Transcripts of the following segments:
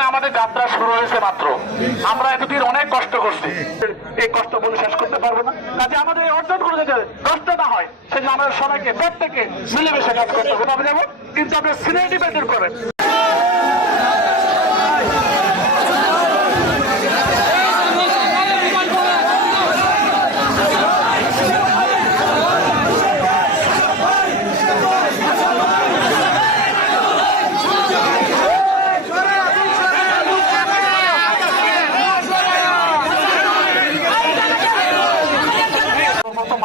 এখানে আমাদের যাত্রা শুরু হয়েছে মাত্র। আমরা এতদিন অনেক কষ্ট করছি। এই কষ্ট বলে শেষ করতে পারব না। কাজে আমাদের এই করে যেতে কষ্ট না হয় সেজন্য আমাদের সবাইকে প্রত্যেকে মিলেমিশে কাজ করতে হবে। যাব, কিন্তু আপনার সিনিয়র ডিপেন্ডেন্ট করেন।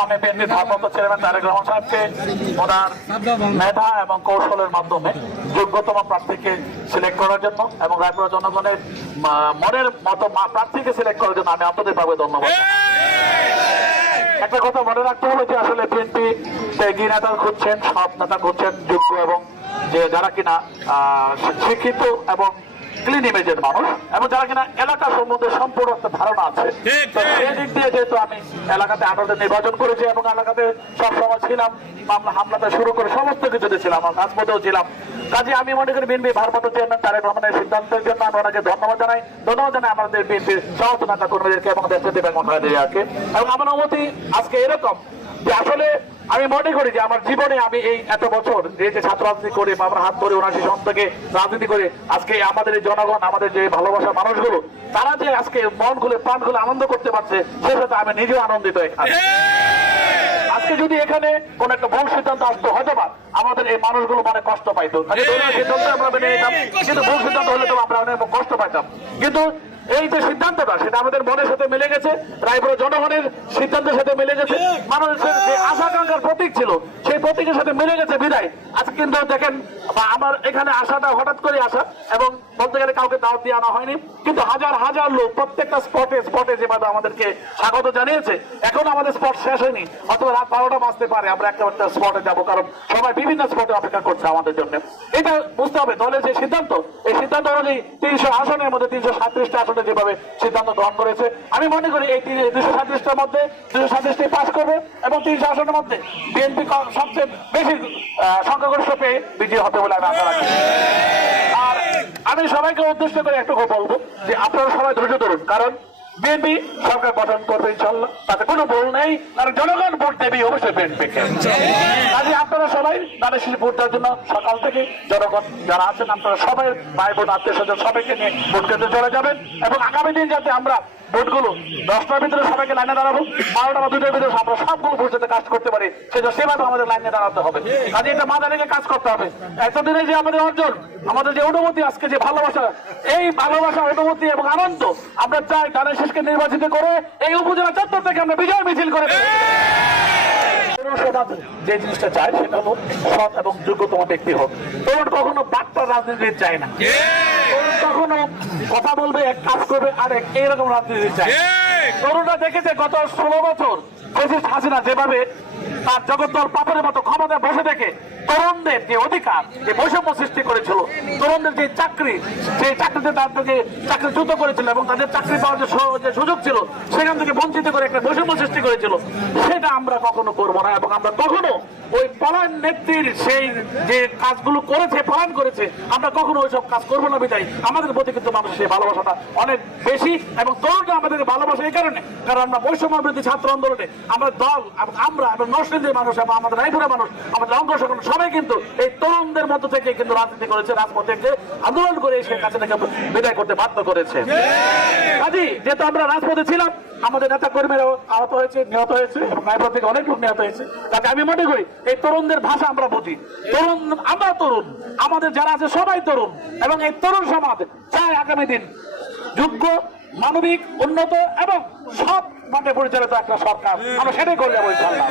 আমি বিএনপি ভারপ্রাপ্ত চেয়ারম্যান তারেক রহমান সাহেবকে ওনার মেধা এবং কৌশলের মাধ্যমে যোগ্যতম প্রার্থীকে সিলেক্ট করার জন্য এবং রায়পুরা জনগণের মনের মতো প্রার্থীকে সিলেক্ট করার জন্য আমি আন্তরিকভাবে ধন্যবাদ একটা কথা মনে রাখতে হবে যে আসলে বিএনপি ত্যাগী নেতা খুঁজছেন, সব নেতা খুঁজছেন, যোগ্য এবং যে যারা কিনা শিক্ষিত এবং ক্লিন ইমেজের মানুষ এবং যারা কিনা এলাকা সম্বন্ধে সম্পূর্ণ একটা ধারণা আছে। দিক দিয়ে যেহেতু আমি এলাকাতে আঠারোতে নির্বাচন করেছি এবং এলাকাতে সবসময় ছিলাম মামলা হামলাতে শুরু করে সমস্ত কিছুতে ছিলাম আমার রাজপথেও ছিলাম। কাজে আমি মনে করি বিএনপি ভারপ্রাপ্ত চেয়ারম্যান তারেক রহমানের সিদ্ধান্তের জন্য আমি ওনাকে ধন্যবাদ জানাই ধন্যবাদ জানাই আমাদের বিএনপির সমস্ত নেতা কর্মীদেরকে এবং দেশপতি বেগম খালেদাকে এবং আমার অনুমতি আজকে এরকম যে আসলে আমি মনে করি যে আমার জীবনে আমি এই এত বছর এই যে ছাত্র রাজনীতি করে বা আমার হাত ধরে উনাশি সন থেকে রাজনীতি করে আজকে আমাদের এই জনগণ, আমাদের যে ভালোবাসা মানুষগুলো, তারা যে আজকে মন খুলে প্রাণ খুলে আনন্দ করতে পারছে, সে সাথে আমি নিজেও আনন্দিত এখানে আজকে যদি এখানে কোন একটা ভুল সিদ্ধান্ত আসতো হয়তো বা আমাদের এই মানুষগুলো মানে কষ্ট পাইতো। কিন্তু ভুল সিদ্ধান্ত হলে তো আমরা অনেক কষ্ট পাইতাম। কিন্তু এই যে সিদ্ধান্তটা, সেটা আমাদের মনের সাথে মিলে গেছে, রায়পুরা জনগণের সিদ্ধান্তের সাথে মিলে গেছে, মানুষের যে আশাকাঙ্ক্ষার প্রতীক ছিল, সেই প্রতীকের সাথে মিলে গেছে বিদায়। আজকে কিন্তু দেখেন আমার এখানে আসাটা হঠাৎ করে আসা এবং বলতে গেলে কাউকে দাওয়াত দিয়ে আনা হয়নি, কিন্তু হাজার হাজার লোক প্রত্যেকটা স্পটে স্পটে যেভাবে আমাদেরকে স্বাগত জানিয়েছে, এখন আমাদের স্পট শেষ হয়নি, অথবা রাত বারোটা বাজতে পারে, আমরা একটা একটা স্পটে যাব, কারণ সবাই বিভিন্ন স্পটে অপেক্ষা করছে আমাদের জন্য। এটা বুঝতে হবে দলের যে সিদ্ধান্ত, এই সিদ্ধান্ত অনুযায়ী তিনশো আসনের মধ্যে তিনশো সাঁত্রিশটা আসনে যেভাবে সিদ্ধান্ত গ্রহণ করেছে, আমি মনে করি এই দুশো সাঁত্রিশটার মধ্যে দুশো সাঁত্রিশটি পাস করবে এবং তিনশো আসনের মধ্যে বিএনপি সবচেয়ে বেশি সংখ্যাগরিষ্ঠ পেয়ে বিজয়ী হবে বলে আমি আশা রাখি। আর আমি সবাইকে উদ্দেশ্য করে একটু বলব যে আপনারা সবাই ধৈর্য ধরুন, কারণ বিএনপি সরকার গঠন করবে ইনশাল্লাহ তাতে কোনো ভুল নেই। আর জনগণ ভোট দেবে অবশ্যই বিএনপিকে। কাজে আপনারা সবাই দানেশীল ভোট দেওয়ার জন্য সকাল থেকে জনগণ যারা আছেন, আপনারা সবাই ভাই বোন, আত্মীয় স্বজন সবাইকে নিয়ে ভোট কেন্দ্রে চলে যাবেন। এবং আগামী দিন যাতে আমরা ভোটগুলো দশটার ভিতরে সবাইকে লাইনে দাঁড়াবো বারোটা বা দুটোর ভিতরে আমরা সবগুলো ভোট যাতে কাজ করতে পারি। সেটা আমাদের লাইনে দাঁড়াতে হবে। কাজে এটা মাথা রেখে কাজ করতে হবে। এতদিনে যে আমাদের অর্জন, আমাদের যে অনুমতি আজকে যে ভালোবাসা, এই ভালোবাসা অনুমতি এবং আনন্দ আমরা চাই ধানের শেষকে নির্বাচিত করে এই উপজেলা চত্বর থেকে আমরা বিজয় মিছিল করে যে জিনিসটা চায় সেটা হলো সৎ এবং যোগ্যতম ব্যক্তি হোক। তরুণ কখনো বার্তা রাজনীতি চায় না। তরুণ কথা বলবে এক কাজ করবে আর এক এইরকম রাজনীতি চাই তরুণরা দেখেছে গত ষোলো বছর হাসিনা যেভাবে তার জগদ্দল পাপড়ের মতো ক্ষমতায় বসে থেকে তরুণদের যে অধিকার, যে বৈষম্য সৃষ্টি করেছিল, তরুণদের যে চাকরি সেই চাকরিতে তাদের যে চাকরি যুদ্ধ করেছিল এবং তাদের চাকরি পাওয়ার যে সুযোগ ছিল, সেখান থেকে বঞ্চিত করে একটা বৈষম্য সৃষ্টি করেছিল, সেটা আমরা কখনো করব না এবং আমরা কখনো ওই পলায়ন নেত্রীর সেই যে কাজগুলো করেছে, পলায়ন করেছে, আমরা কখনো ওইসব কাজ করব না বিদায়। আমাদের প্রতি কিন্তু মানুষের সেই ভালোবাসাটা অনেক বেশি এবং তরুণরা আমাদের ভালোবাসা এই কারণে। কারণ আমরা বৈষম্য বিরোধী ছাত্র আন্দোলনে আমরা দল আমরা এবং নরসিংদীর মানুষ এবং আমাদের রায়পুরের মানুষ আমাদের অঙ্গসংগঠন সবাই কিন্তু এই তরুণদের মধ্য থেকে কিন্তু রাজনীতি করেছে রাজপথে আন্দোলন করে সেই কাছে থেকে বিদায় করতে বাধ্য করেছে। কাজী যেহেতু আমরা রাজপথে ছিলাম আমাদের নেতা কর্মীরাও আহত হয়েছে নিহত হয়েছে এবং রায়পুর থেকে অনেক লোক নিহত হয়েছে। কাজে আমি মনে করি এই তরুণদের ভাষা আমরা বুঝি। তরুণ আমরা তরুণ আমাদের যারা আছে সবাই তরুণ এবং এই তরুণ সমাজ চায় আগামী দিন যোগ্য মানবিক উন্নত এবং সব মাঠে পরিচালিত একটা সরকার। আমরা সেটাই করে যাব ইনশাল্লাহ